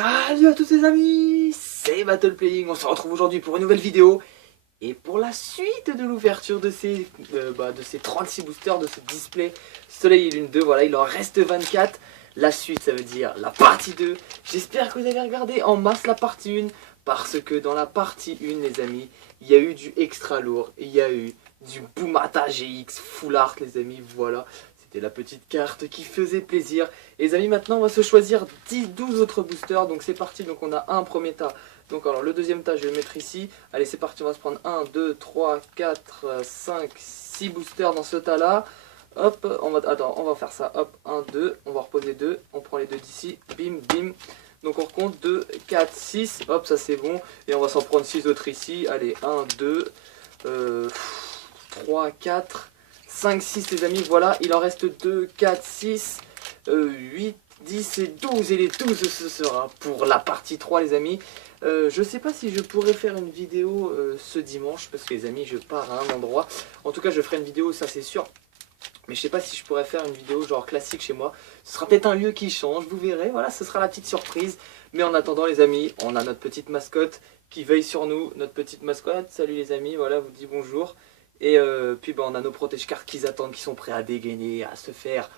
Salut à tous les amis, c'est Battle Playing, on se retrouve aujourd'hui pour une nouvelle vidéo. Et pour la suite de l'ouverture de ces 36 boosters, de ce display Soleil et Lune 2, voilà, il en reste 24. La suite, ça veut dire la partie 2. J'espère que vous avez regardé en masse la partie 1, parce que dans la partie 1, les amis, il y a eu du extra lourd, il y a eu du Boomata GX Full Art, les amis, voilà. C'était la petite carte qui faisait plaisir. Et les amis, maintenant on va se choisir 12 autres boosters. Donc c'est parti, donc on a un premier tas. Donc alors le deuxième tas je vais le mettre ici. Allez c'est parti, on va se prendre 1, 2, 3, 4, 5, 6 boosters dans ce tas là. Hop, on va faire ça. Hop, 1, 2, on va reposer 2. On prend les deux d'ici, bim, bim. Donc on recompte 2, 4, 6. Hop, ça c'est bon. Et on va s'en prendre 6 autres ici. Allez, 1, 2, 3, 4... 5, 6 les amis, voilà, il en reste 2, 4, 6, 8, 10 et 12. Et les 12 ce sera pour la partie 3 les amis. Je sais pas si je pourrais faire une vidéo ce dimanche, parce que les amis je pars à un endroit. En tout cas je ferai une vidéo, ça c'est sûr. Mais je sais pas si je pourrais faire une vidéo genre classique chez moi. Ce sera peut-être un lieu qui change, vous verrez, voilà, ce sera la petite surprise. Mais en attendant les amis, on a notre petite mascotte qui veille sur nous. Notre petite mascotte, salut les amis, voilà, vous dit bonjour. Et puis on a nos protège-cartes qui attendent, qui sont prêts à dégainer, à se faire...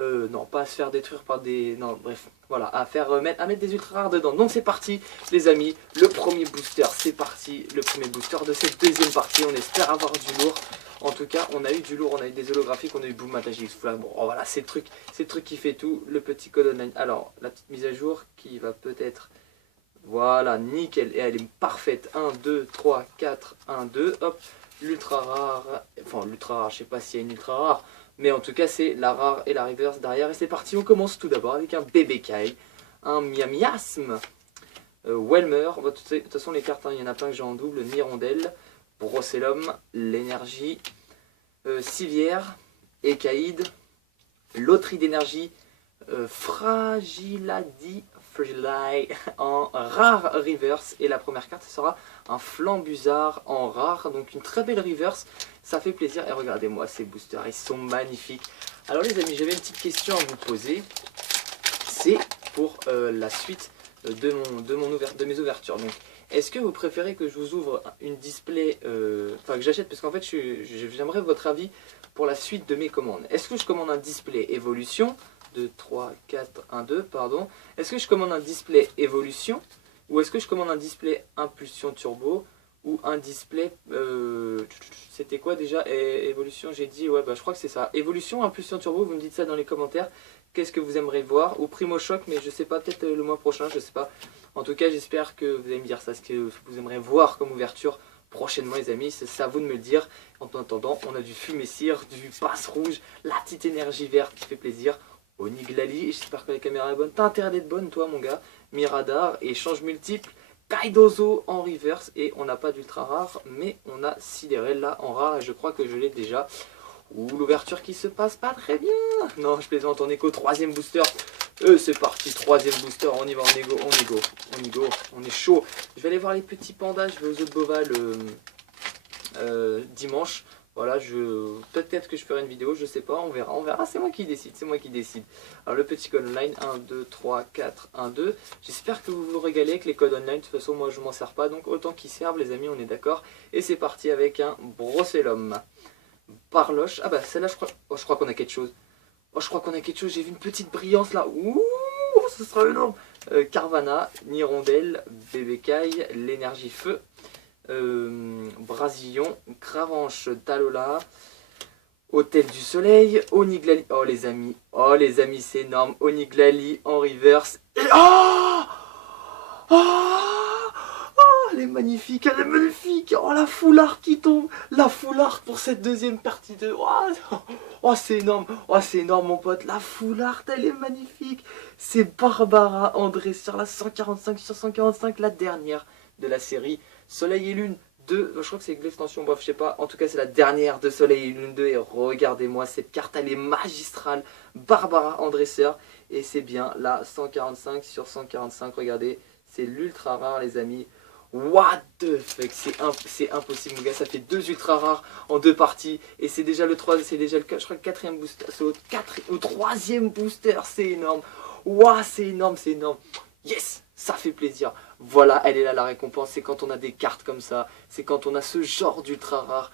non, pas à se faire détruire par des... Non, bref, voilà, à mettre des ultra rares dedans. Donc c'est parti, les amis, le premier booster, c'est parti. Le premier booster de cette deuxième partie, on espère avoir du lourd. En tout cas, on a eu du lourd, on a eu des holographiques, on a eu Boomata GX Flag. Bon, voilà, c'est le truc qui fait tout. Le petit code online. Alors, la petite mise à jour qui va peut-être... Voilà, nickel, et elle est parfaite. 1, 2, 3, 4, 1, 2, hop. L'ultra rare, enfin l'ultra rare, je sais pas s'il y a une ultra rare, mais en tout cas c'est la rare et la reverse derrière. Et c'est parti, on commence tout d'abord avec un BBK, un Miasme, Welmer, de toute façon les cartes, hein, il y en a plein que j'ai en double, Nirondelle, Brocellum, l'énergie, Civière, Ekaïd, Loterie d'énergie, Fragiladi en rare reverse. Et la première carte sera un Flambuzard en rare, donc une très belle reverse, ça fait plaisir. Et regardez-moi ces boosters, ils sont magnifiques. Alors les amis, j'avais une petite question à vous poser, c'est pour la suite de mes ouvertures. Donc est-ce que vous préférez que je vous ouvre une display, enfin que j'achète, parce qu'en fait j'aimerais votre avis pour la suite de mes commandes. Est-ce que je commande un display évolution 2, 3, 4, 1, 2, pardon. Est-ce que je commande un display évolution ou est-ce que je commande un display impulsion turbo ou un display... c'était quoi déjà évolution, j'ai dit, ouais, bah, je crois que c'est ça. Évolution, impulsion turbo, vous me dites ça dans les commentaires. Qu'est-ce que vous aimeriez voir? Ou Primo Choc, mais je sais pas, peut-être le mois prochain, je sais pas. En tout cas, j'espère que vous allez me dire ça, ce que vous aimeriez voir comme ouverture prochainement les amis, c'est à vous de me le dire. En attendant, on a du fumée cire, du passe rouge, la petite énergie verte qui fait plaisir. Oniglali, j'espère que la caméra est bonne. T'as intérêt d'être bonne toi mon gars. Miradar, échange multiple. Kaidozo en reverse. Et on n'a pas d'ultra rare, mais on a Sidérel là en rare. Et je crois que je l'ai déjà. Ouh, l'ouverture qui se passe pas très bien. Non, je plaisante, on est qu'au troisième booster. C'est parti, troisième booster, on y va, on est go, on est chaud. Je vais aller voir les petits pandas, je vais aux Boval dimanche. Voilà, peut-être que je ferai une vidéo, je sais pas, on verra, c'est moi qui décide, Alors le petit code online, 1, 2, 3, 4, 1, 2. J'espère que vous vous régalez avec les codes online, de toute façon moi je m'en sers pas, donc autant qu'ils servent les amis, on est d'accord. Et c'est parti avec un Brocellum. Parloche, ah bah celle-là je crois qu'on a quelque chose. Oh je crois qu'on a quelque chose, j'ai vu une petite brillance là, ouh, ce sera énorme. Carvana, Nirondelle, BBK, l'énergie feu. Brasillon, Cravanche, Talola, Hôtel du Soleil, Oniglali, oh les amis c'est énorme, Oniglali en reverse, et elle est magnifique, oh la full art qui tombe, la full art pour cette deuxième partie de, c'est énorme, mon pote, la full art elle est magnifique, c'est Barbara André sur la 145 sur 145, la dernière de la série Soleil et Lune 2, je crois que c'est l'extension, bref, je sais pas. En tout cas, c'est la dernière de Soleil et Lune 2. Et regardez-moi, cette carte, elle est magistrale. Barbara Andresseur. Et c'est bien la 145 sur 145. Regardez, c'est l'ultra rare, les amis. What the fuck, c'est impossible, mon gars. Ça fait 2 ultra rares en 2 parties. Et c'est déjà le 3, c'est déjà je crois, le 4e booster. C'est au 3e booster, c'est énorme. Waouh, c'est énorme. Yes, ça fait plaisir. Voilà, elle est là la récompense. C'est quand on a des cartes comme ça. C'est quand on a ce genre d'ultra rare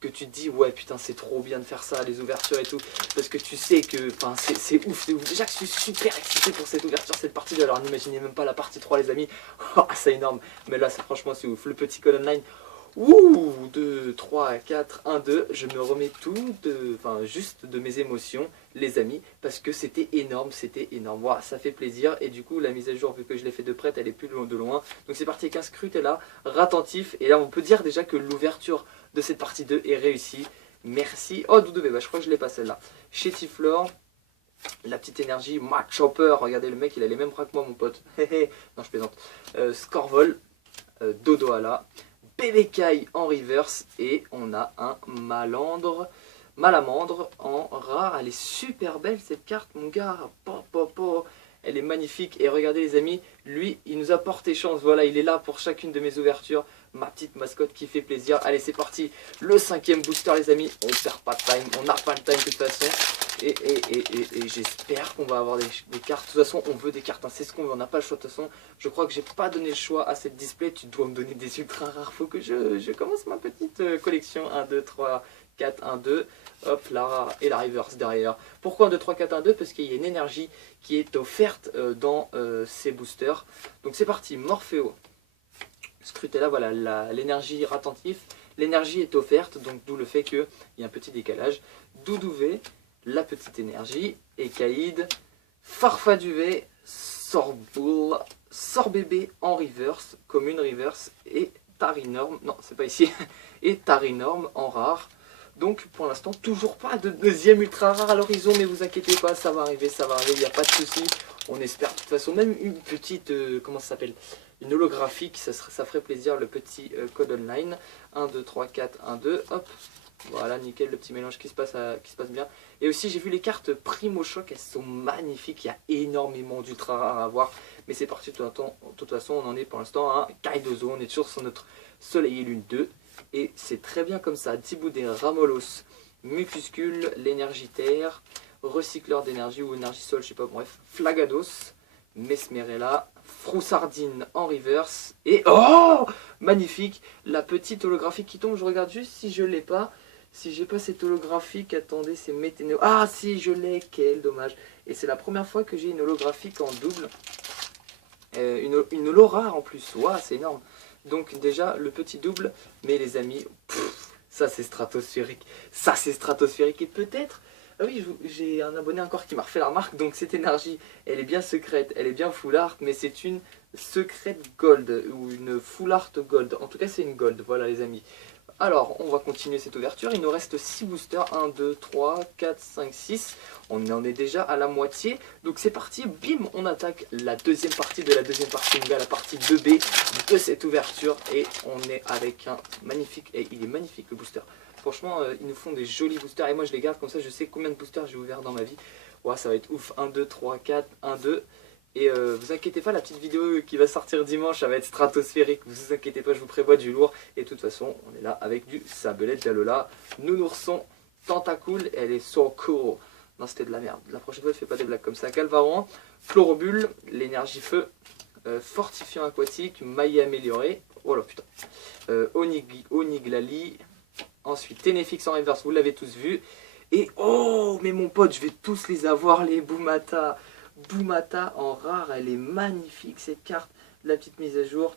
que tu te dis ouais putain c'est trop bien de faire ça, les ouvertures et tout. Parce que tu sais que c'est ouf, c'est ouf. Déjà que je suis super excité pour cette ouverture, cette partie 2. Alors n'imaginez même pas la partie 3 les amis. Oh, c'est énorme. Mais là franchement c'est ouf. Le petit code online. Ouh, 2, 3, 4, 1, 2, je me remets juste de mes émotions, les amis, parce que c'était énorme, Voilà, ça fait plaisir, et du coup, la mise à jour, vu que je l'ai fait de près, elle est plus loin de loin. Donc c'est parti avec un scrut là, attentif, et là on peut dire déjà que l'ouverture de cette partie 2 est réussie. Merci. Oh, Doudou, bah, je crois que je l'ai pas celle-là. Chétiflore, la petite énergie, Mac Chopper, regardez le mec, il a les mêmes bras que moi, mon pote. Non, je plaisante. Scorvol, Dodoala. Bélécaille en reverse et on a un Malamandre en rare. Elle est super belle cette carte mon gars. Elle est magnifique et regardez les amis, lui il nous a porté chance. Voilà, il est là pour chacune de mes ouvertures. Ma petite mascotte qui fait plaisir. Allez c'est parti, le 5e booster les amis. On perd pas de time, on n'a pas le time de toute façon. Et j'espère qu'on va avoir des cartes. De toute façon, on veut des cartes. Hein. C'est ce qu'on veut. On n'a pas le choix. De toute façon, je crois que j'ai pas donné le choix à cette display. Tu dois me donner des ultra rares. Faut que je commence ma petite collection. 1, 2, 3, 4, 1, 2. Hop, la rare et la reverse derrière. Pourquoi 1, 2, 3, 4, 1, 2? Parce qu'il y a une énergie qui est offerte dans ces boosters. Donc c'est parti. Morpheo. Scrutez-là, voilà, l'énergie attentif. L'énergie est offerte. Donc d'où le fait qu'il y a un petit décalage. Doudouvé. La petite énergie, Ekaïd, Farfaduvet, Sorboul, Sorbébé en reverse, commune reverse, et Tarinorm, non c'est pas ici, et Tarinorm en rare. Donc pour l'instant toujours pas de deuxième ultra rare à l'horizon, mais vous inquiétez pas, ça va arriver, il n'y a pas de souci. On espère de toute façon même une petite, comment ça s'appelle, une holographique, ça ferait plaisir, le petit code online. 1, 2, 3, 4, 1, 2, hop. Voilà, nickel, le petit mélange qui se passe bien. Et aussi, j'ai vu les cartes Primo Choc, elles sont magnifiques. Il y a énormément d'ultra rares à voir. Mais c'est parti, de toute façon, on en est pour l'instant à Kaidozo. On est toujours sur notre Soleil et Lune 2. Et c'est très bien comme ça. Tiboudé, Ramolos, Mucuscule, l'énergie terre, recycleur d'énergie ou énergie sol, je sais pas, bref. Flagados, Mesmerella, Froussardine en reverse. Et oh, magnifique, la petite holographique qui tombe. Je regarde juste si je l'ai pas. Si j'ai pas cette holographique, attendez, c'est Météno. Ah si, je l'ai, quel dommage. Et c'est la première fois que j'ai une holographique en double. Une holo rare en plus, waouh, c'est énorme. Donc déjà, le petit double, mais les amis, ça c'est stratosphérique. Ça c'est stratosphérique. Et peut-être, ah oui, j'ai un abonné encore qui m'a refait la remarque. Donc cette énergie, elle est bien secrète, elle est bien full art, mais c'est une secrète gold ou une full art gold. En tout cas, c'est une gold, voilà les amis. Alors, on va continuer cette ouverture. Il nous reste 6 boosters. 1, 2, 3, 4, 5, 6. On en est déjà à la moitié. Donc c'est parti. Bim, on attaque la deuxième partie de la deuxième partie. La partie 2B de cette ouverture. Et on est avec un magnifique... Et il est magnifique le booster. Franchement, ils nous font des jolis boosters. Et moi, je les garde comme ça. Je sais combien de boosters j'ai ouvert dans ma vie. Ouais, ça va être ouf. 1, 2, 3, 4, 1, 2... Et vous inquiétez pas, la petite vidéo qui va sortir dimanche, ça va être stratosphérique. Vous inquiétez pas, je vous prévois du lourd. Et de toute façon, on est là avec du Sabelette d'Alola. Nounourson, Tentacool, elle est so cool. Non, c'était de la merde. La prochaine fois, ne fais pas des blagues comme ça. Galvaran, Chlorobule, l'énergie feu, fortifiant aquatique, maillet amélioré. Oh là putain. Oniglali. Ensuite, Ténéfix en reverse, vous l'avez tous vu. Et oh, mais mon pote, je vais tous les avoir, les Boumata. Boumata en rare, elle est magnifique cette carte. La petite mise à jour,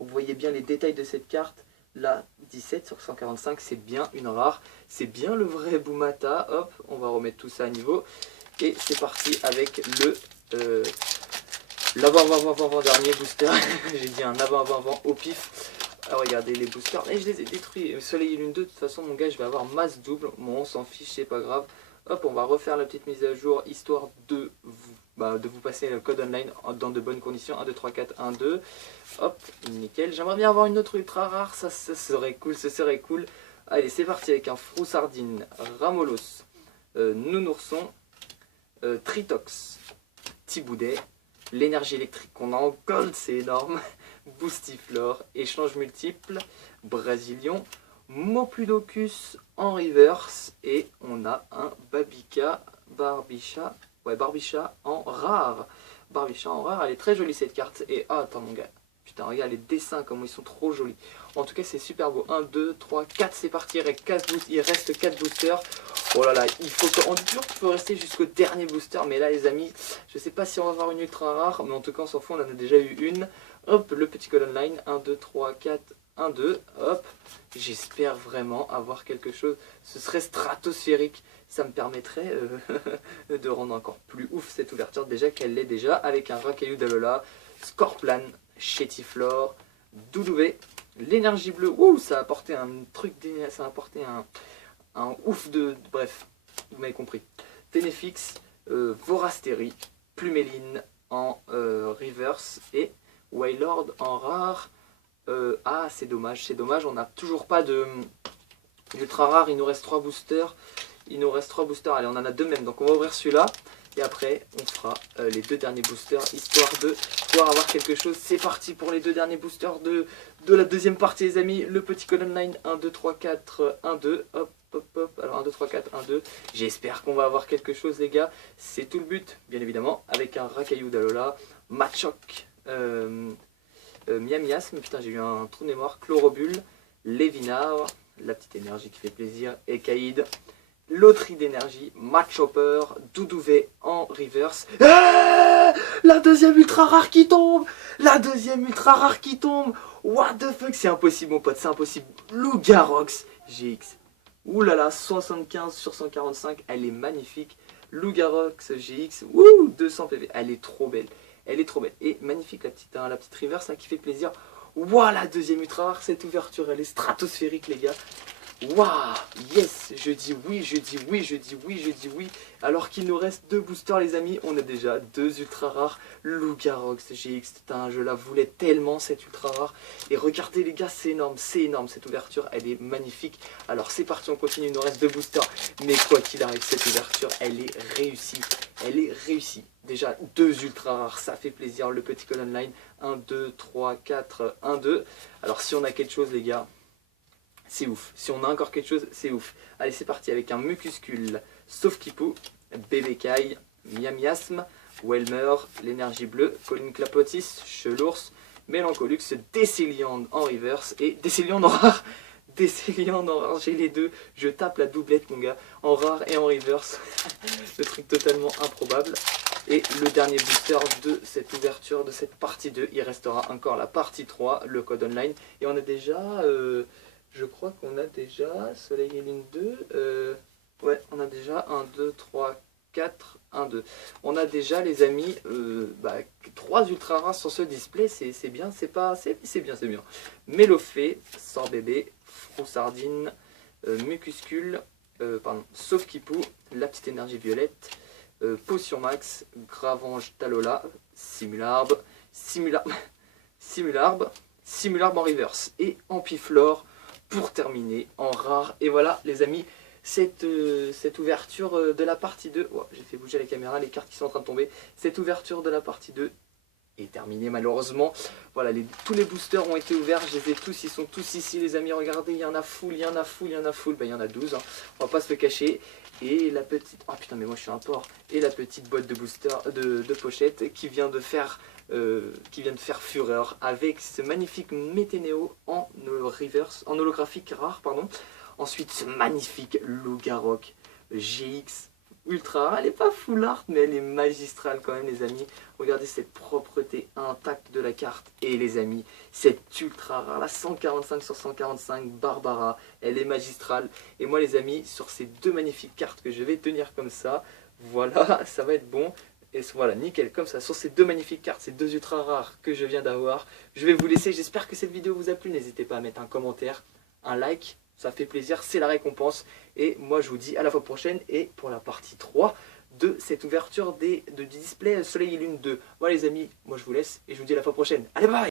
vous voyez bien les détails de cette carte. Là, 17 sur 145, c'est bien une rare. C'est bien le vrai Boumata. Hop, on va remettre tout ça à niveau. Et c'est parti avec le l'avant-dernier booster. J'ai dit un avant-avant au pif. Alors, regardez les boosters. Et je les ai détruits. Soleil et Lune 2, de toute façon, mon gars, je vais avoir masse double. Bon, on s'en fiche, c'est pas grave. Hop, on va refaire la petite mise à jour, histoire de vous passer le code online dans de bonnes conditions. 1, 2, 3, 4, 1, 2. Hop, nickel. J'aimerais bien avoir une autre ultra rare, ça serait cool, ce serait cool. Allez, c'est parti avec un Froussardine, Ramolos, Nounourson, Tritox, Tiboudet, l'énergie électrique qu'on a en gold, c'est énorme. Boostiflore, échange multiple, Brasilion, Mopludocus en reverse et on a un Barbicha en rare. Barbicha en rare, elle est très jolie cette carte. Et ah, attends mon gars, putain, regarde les dessins, comment ils sont trop jolis. En tout cas, c'est super beau. 1, 2, 3, 4, c'est parti. Il reste 4 boosters. Oh là là, on dit toujours qu'il faut rester jusqu'au dernier booster. Mais là, les amis, je sais pas si on va avoir une ultra rare. Mais en tout cas, on s'en fout, on en a déjà eu une. Hop, le petit code online. 1, 2, 3, 4, 1, 2. Hop, j'espère vraiment avoir quelque chose. Ce serait stratosphérique. Ça me permettrait de rendre encore plus ouf cette ouverture. Déjà qu'elle l'est déjà. Avec un Racaillou d'Alola, Scorplan, Chétiflore, Doudouvé. L'énergie bleue, ouh, ça a apporté un truc, ça a apporté un ouf bref, vous m'avez compris. Ténéfix, Vorastéry, Pluméline en reverse et Wailord en rare. Ah, c'est dommage, on n'a toujours pas de ultra rare, il nous reste 3 boosters. Allez, on en a 2 même, donc on va ouvrir celui-là. Et après, on fera les 2 derniers boosters, histoire de pouvoir avoir quelque chose. C'est parti pour les 2 derniers boosters de la deuxième partie, les amis. Le petit code online, 1, 2, 3, 4, 1, 2. Hop, hop, hop. Alors, 1, 2, 3, 4, 1, 2. J'espère qu'on va avoir quelque chose, les gars. C'est tout le but, bien évidemment. Avec un Racaillou d'Alola, Machoc, Miamiasme. Putain, j'ai eu un trou de mémoire. Chlorobule, Lévinard, la petite énergie qui fait plaisir. Et Caïd. Loterie d'énergie, Machopper, Doudouvé en reverse. La deuxième ultra rare qui tombe. What the fuck, c'est impossible mon pote, c'est impossible. Lugarox GX. Oulala, 75 sur 145, elle est magnifique. Lugarox GX, 200 PV, elle est trop belle. Et magnifique la petite reverse là qui fait plaisir. Waouh, la deuxième ultra rare, cette ouverture, elle est stratosphérique les gars. Waouh, yes, je dis oui. Alors qu'il nous reste 2 boosters les amis, on a déjà 2 ultra rares. Lugarox GX, putain, je la voulais tellement cette ultra rare. Et regardez les gars, c'est énorme, cette ouverture, elle est magnifique. Alors c'est parti, on continue, il nous reste 2 boosters. Mais quoi qu'il arrive, cette ouverture, elle est réussie. Déjà 2 ultra rares, ça fait plaisir, le petit code online. 1, 2, 3, 4, 1, 2. Alors si on a quelque chose les gars, c'est ouf. Si on a encore quelque chose, c'est ouf. Allez, c'est parti avec un Mucuscule, Sauf-Kipou, Bébécaille, Miamiasme, Welmer, l'énergie bleue, Colline Clapotis, Chelours, Mélancolux, Décéliande en reverse et Décéliande en rare. J'ai les 2. Je tape la doublette, mon gars, en rare et en reverse. Le truc totalement improbable. Et le dernier booster de cette ouverture, de cette partie 2, il restera encore la partie 3, le code online. Et on a déjà... je crois qu'on a déjà Soleil et Lune 2. Ouais, on a déjà 1, 2, 3, 4, 1, 2. On a déjà, les amis, 3 ultra rares sur ce display. C'est bien, c'est bien. Mélofée, Sort Bébé, Froussardine, Mucuscule, Sauf-Kipou, la petite énergie violette, Potion Max, Gravange Talola, Simularbe en reverse et Ampiflore. Pour terminer en rare. Et voilà les amis, cette ouverture de la partie 2, oh, j'ai fait bouger la caméra, les cartes qui sont en train de tomber, cette ouverture de la partie 2 est terminée malheureusement. Voilà, tous les boosters ont été ouverts, je les ai tous, ils sont tous ici les amis, regardez, il y en a full, il y en a 12, hein. On va pas se le cacher. Et la petite, oh putain mais moi je suis un porc, et la petite boîte de booster, de pochette qui vient de faire fureur avec ce magnifique Méténéo en reverse, en holographique rare, pardon. Ensuite ce magnifique Lugaroc GX ultra rare, elle est pas full art mais elle est magistrale quand même les amis. Regardez cette propreté intacte de la carte. Et les amis, cette ultra rare, la 145 sur 145 Barbara, elle est magistrale. Et moi les amis, sur ces 2 magnifiques cartes que je vais tenir comme ça, voilà, ça va être bon. Et voilà, nickel, comme ça, sur ces 2 magnifiques cartes, ces 2 ultra rares que je viens d'avoir, je vais vous laisser. J'espère que cette vidéo vous a plu. N'hésitez pas à mettre un commentaire, un like, ça fait plaisir, c'est la récompense. Et moi, je vous dis à la fois prochaine et pour la partie 3 de cette ouverture du display Soleil et Lune 2. Voilà les amis, moi je vous laisse et je vous dis à la fois prochaine. Allez, bye!